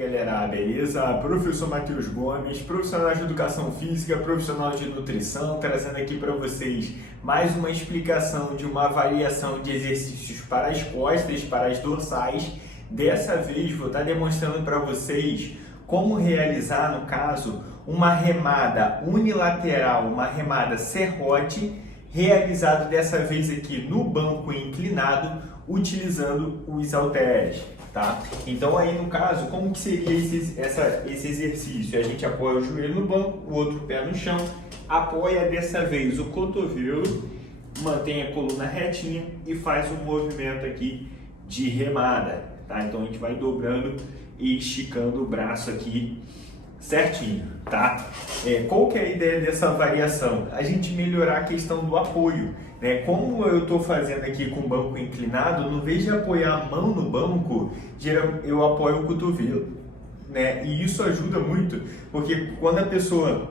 galera, beleza? Professor Matheus Gomes, profissional de educação física, profissional de nutrição, trazendo aqui para vocês mais uma explicação de uma variação de exercícios para as costas, para as dorsais. Dessa vez vou estar demonstrando para vocês como realizar, no caso, uma remada unilateral, uma remada serrote, realizado dessa vez aqui no banco inclinado, utilizando os halteres. Tá? Então aí no caso, como que seria esse exercício? A gente apoia o joelho no banco, o outro pé no chão, apoia dessa vez o cotovelo, mantém a coluna retinha e faz um movimento aqui de remada, tá? Então a gente vai dobrando e esticando o braço aqui certinho, tá? Qual que é a ideia dessa variação? A gente melhorar a questão do apoio, né? Como eu estou fazendo aqui com o banco inclinado, no vez de apoiar a mão no banco, eu apoio o cotovelo, né? E isso ajuda muito, porque quando a pessoa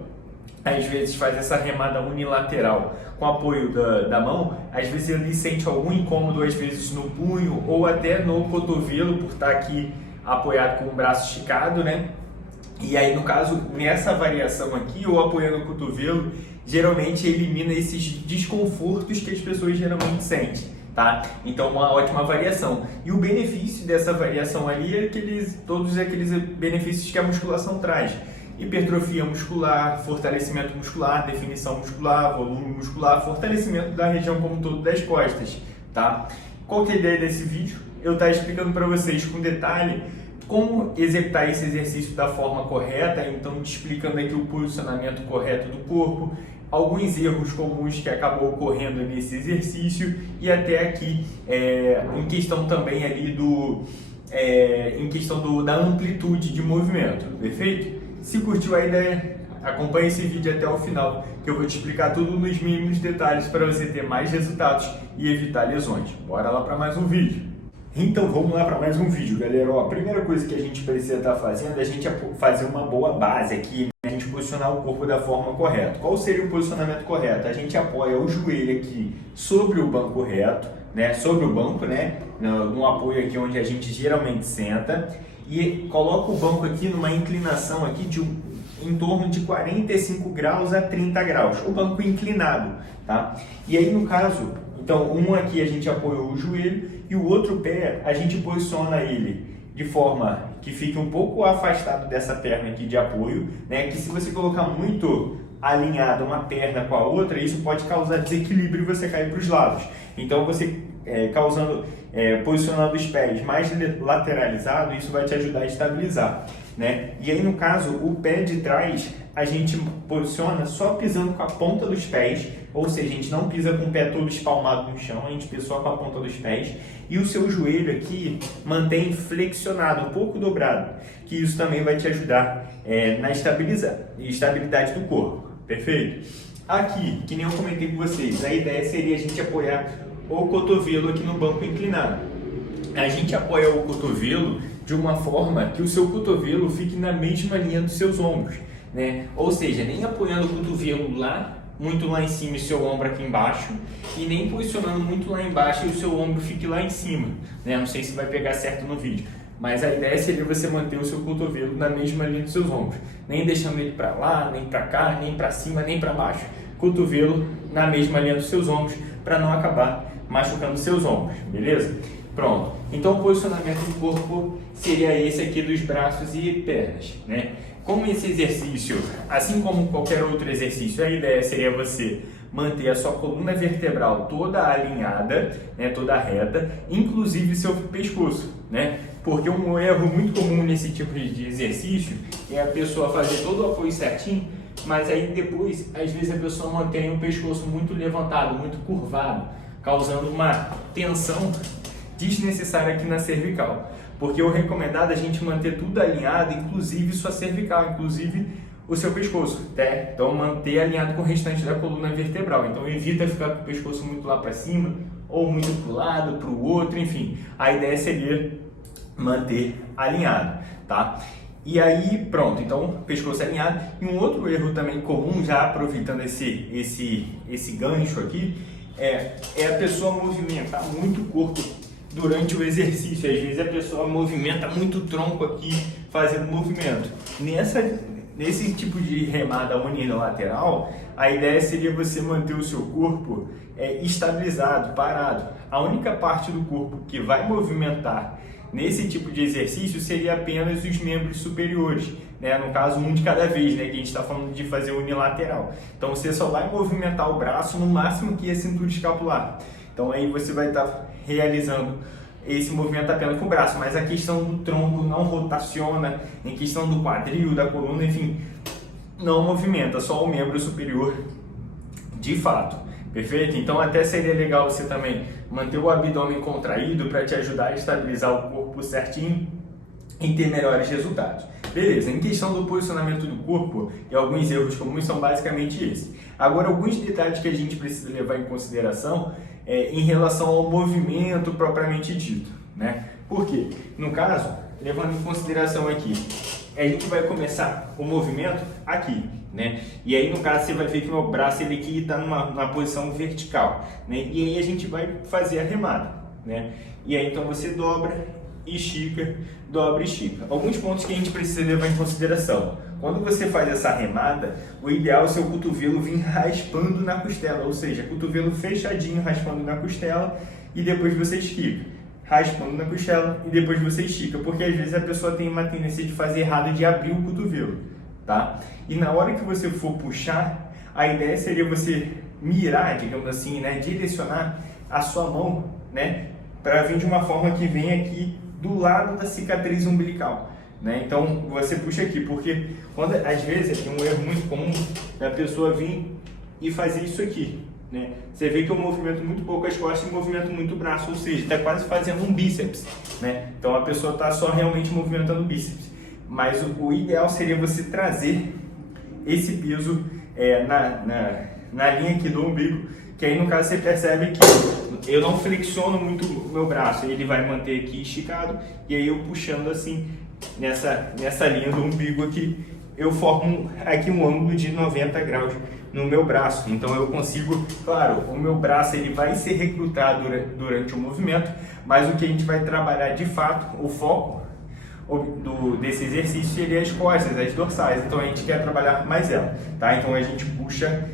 às vezes faz essa remada unilateral com apoio da mão, às vezes ele sente algum incômodo, às vezes no punho ou até no cotovelo, por estar aqui apoiado com o braço esticado, né? E aí, no caso, nessa variação aqui, ou apoiando o cotovelo, geralmente elimina esses desconfortos que as pessoas geralmente sentem, tá? Então, uma ótima variação. E o benefício dessa variação ali é todos aqueles benefícios que a musculação traz. Hipertrofia muscular, fortalecimento muscular, definição muscular, volume muscular, fortalecimento da região como um todo das costas, tá? Qual que é a ideia desse vídeo? Eu estou explicando para vocês com detalhe como executar esse exercício da forma correta, então te explicando aqui o posicionamento correto do corpo, alguns erros comuns que acabam ocorrendo nesse exercício e até aqui em questão também ali da amplitude de movimento, perfeito? Se curtiu a ideia, acompanhe esse vídeo até o final, que eu vou te explicar tudo nos mínimos detalhes para você ter mais resultados e evitar lesões. Bora lá para mais um vídeo. Então vamos lá para mais um vídeo, galera. Ó, a primeira coisa que a gente precisa estar fazendo é a gente fazer uma boa base aqui, né? A gente posicionar o corpo da forma correta. Qual seria o posicionamento correto? A gente apoia o joelho aqui sobre o banco reto, né? Sobre o banco, né? No apoio aqui onde a gente geralmente senta, e coloca o banco aqui numa inclinação aqui em torno de 45 graus a 30 graus, o banco inclinado, tá? E aí no caso, então um aqui a gente apoiou o joelho e o outro pé a gente posiciona ele de forma que fique um pouco afastado dessa perna aqui de apoio, né? Que se você colocar muito alinhado uma perna com a outra, isso pode causar desequilíbrio e você cair para os lados. Então você posicionando os pés mais lateralizado, isso vai te ajudar a estabilizar, né? E aí no caso, o pé de trás a gente posiciona só pisando com a ponta dos pés, ou seja, a gente não pisa com o pé todo espalmado no chão, a gente pisa só com a ponta dos pés, e o seu joelho aqui mantém flexionado, um pouco dobrado, que isso também vai te ajudar na estabilidade do corpo, perfeito? Aqui, que nem eu comentei com vocês, a ideia seria a gente apoiar o cotovelo aqui no banco inclinado. A gente apoia o cotovelo de uma forma que o seu cotovelo fique na mesma linha dos seus ombros, né? Ou seja, nem apoiando o cotovelo muito lá em cima e seu ombro aqui embaixo, e nem posicionando muito lá embaixo e o seu ombro fique lá em cima, né? Não sei se vai pegar certo no vídeo, mas a ideia seria você manter o seu cotovelo na mesma linha dos seus ombros, nem deixando ele para lá, nem para cá, nem para cima, nem para baixo. Cotovelo na mesma linha dos seus ombros para não acabar machucando seus ombros, beleza? Pronto. Então o posicionamento do corpo seria esse aqui dos braços e pernas, né? Como esse exercício, assim como qualquer outro exercício, a ideia seria você manter a sua coluna vertebral toda alinhada, né, toda reta, inclusive seu pescoço, né? Porque um erro muito comum nesse tipo de exercício é a pessoa fazer todo o apoio certinho, mas aí depois, às vezes a pessoa mantém o pescoço muito levantado, muito curvado, causando uma tensão desnecessária aqui na cervical. Porque o recomendado é a gente manter tudo alinhado, inclusive sua cervical, inclusive o seu pescoço, né? Então manter alinhado com o restante da coluna vertebral. Então evita ficar com o pescoço muito lá para cima, ou muito para o lado, para o outro, enfim. A ideia seria manter alinhado, tá? E aí, pronto, então pescoço alinhado. E um outro erro também comum, já aproveitando esse gancho aqui, é a pessoa movimentar muito o corpo durante o exercício. Às vezes a pessoa movimenta muito o tronco aqui fazendo movimento. Nesse tipo de remada unilateral, a ideia seria você manter o seu corpo estabilizado, parado. A única parte do corpo que vai movimentar nesse tipo de exercício seria apenas os membros superiores, né? No caso, um de cada vez, né? Que a gente está falando de fazer unilateral. Então você só vai movimentar o braço no máximo que a cintura escapular. Então aí você vai estar realizando esse movimento apenas com o braço, mas a questão do tronco não rotaciona, em questão do quadril, da coluna, enfim, não movimenta, só o membro superior de fato, perfeito? Então até seria legal você também manter o abdômen contraído para te ajudar a estabilizar o corpo certinho e ter melhores resultados. Beleza, em questão do posicionamento do corpo, e alguns erros comuns são basicamente esses. Agora, alguns detalhes que a gente precisa levar em consideração em relação ao movimento propriamente dito, né? Por quê? No caso, levando em consideração aqui, a gente vai começar o movimento aqui, né? E aí, no caso, você vai ver que meu braço ele aqui está numa posição vertical, né? E aí a gente vai fazer a remada, né? E aí, então, você dobra, estica, dobra e estica. Alguns pontos que a gente precisa levar em consideração. Quando você faz essa remada, o ideal é o seu cotovelo vir raspando na costela, ou seja, cotovelo fechadinho raspando na costela e depois você estica. Raspando na costela e depois você estica, porque às vezes a pessoa tem uma tendência de fazer errado de abrir o cotovelo, tá? E na hora que você for puxar, a ideia seria você mirar, digamos assim, né, direcionar a sua mão, né, para vir de uma forma que venha aqui do lado da cicatriz umbilical, né? Então você puxa aqui, porque quando às vezes é um erro muito comum da pessoa vir e fazer isso aqui, né? Você vê que eu movimento muito pouco as costas e movimento muito o braço, ou seja, está quase fazendo um bíceps, né? Então a pessoa está só realmente movimentando o bíceps, mas o ideal seria você trazer esse peso na linha aqui do umbigo, que aí no caso você percebe que eu não flexiono muito o meu braço, ele vai manter aqui esticado, e aí eu puxando assim nessa linha do umbigo aqui, eu formo aqui um ângulo de 90 graus no meu braço. Então eu consigo, claro, o meu braço ele vai ser recrutado durante o movimento, mas o que a gente vai trabalhar de fato, o foco desse exercício seria as costas, as dorsais. Então a gente quer trabalhar mais ela, tá? Então a gente puxa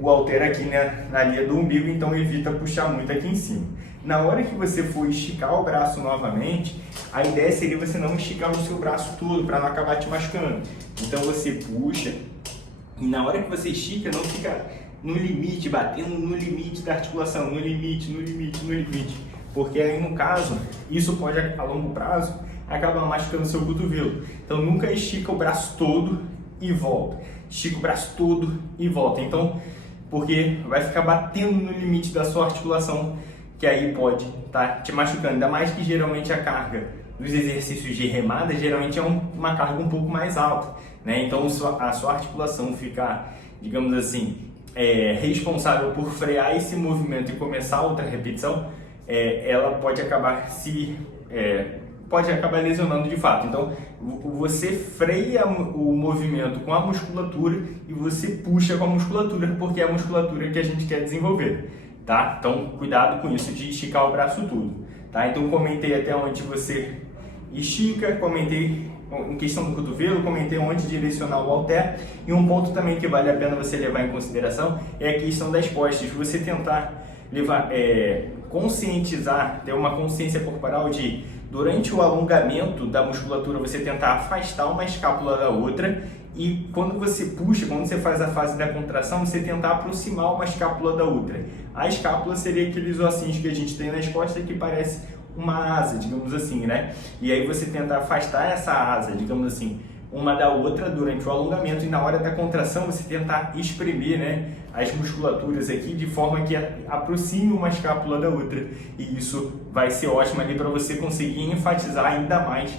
o halter aqui, né, na linha do umbigo, então evita puxar muito aqui em cima. Na hora que você for esticar o braço novamente, a ideia seria você não esticar o seu braço todo para não acabar te machucando. Então você puxa e na hora que você estica, não fica no limite, batendo no limite da articulação, no limite, porque aí no caso, isso pode a longo prazo acabar machucando o seu cotovelo. Então nunca estica o braço todo e volta. Estica o braço todo e volta. Então, porque vai ficar batendo no limite da sua articulação, que aí pode estar te machucando. Ainda mais que geralmente a carga dos exercícios de remada geralmente é uma carga um pouco mais alta, né? Então a sua articulação ficar, digamos assim, responsável por frear esse movimento e começar outra repetição, ela pode acabar lesionando de fato. Então você freia o movimento com a musculatura e você puxa com a musculatura, porque é a musculatura que a gente quer desenvolver, tá? Então cuidado com isso de esticar o braço todo, tá? Então comentei até onde você estica, comentei em questão do cotovelo, comentei onde direcionar o halter, e um ponto também que vale a pena você levar em consideração é a questão das costas. Você tentar levar, conscientizar, ter uma consciência corporal de, durante o alongamento da musculatura, você tentar afastar uma escápula da outra, e quando você puxa, quando você faz a fase da contração, você tentar aproximar uma escápula da outra. A escápula seria aqueles ossinhos que a gente tem nas costas que parece uma asa, digamos assim, né? E aí você tenta afastar essa asa, digamos assim, uma da outra durante o alongamento, e na hora da contração você tentar espremer, né, as musculaturas aqui de forma que aproxime uma escápula da outra, e isso vai ser ótimo ali para você conseguir enfatizar ainda mais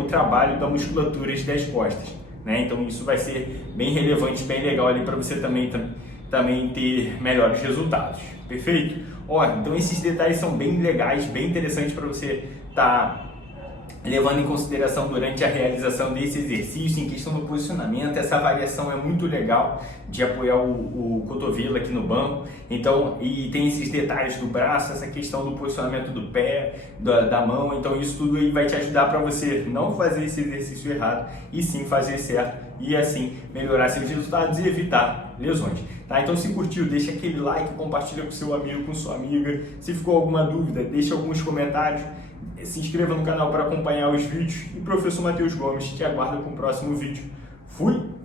o trabalho da musculatura das costas, né? Então isso vai ser bem relevante, bem legal ali para você também ter melhores resultados, perfeito? Ó, então esses detalhes são bem legais, bem interessantes para você estar levando em consideração durante a realização desse exercício, em questão do posicionamento. Essa variação é muito legal de apoiar o cotovelo aqui no banco. Então, e tem esses detalhes do braço, essa questão do posicionamento do pé, da mão. Então isso tudo aí vai te ajudar para você não fazer esse exercício errado e sim fazer certo, e assim melhorar seus resultados e evitar lesões. Tá? Então, se curtiu, deixa aquele like, compartilha com seu amigo, com sua amiga. Se ficou alguma dúvida, deixa alguns comentários. Se inscreva no canal para acompanhar os vídeos, e o professor Matheus Gomes te aguarda para o próximo vídeo. Fui!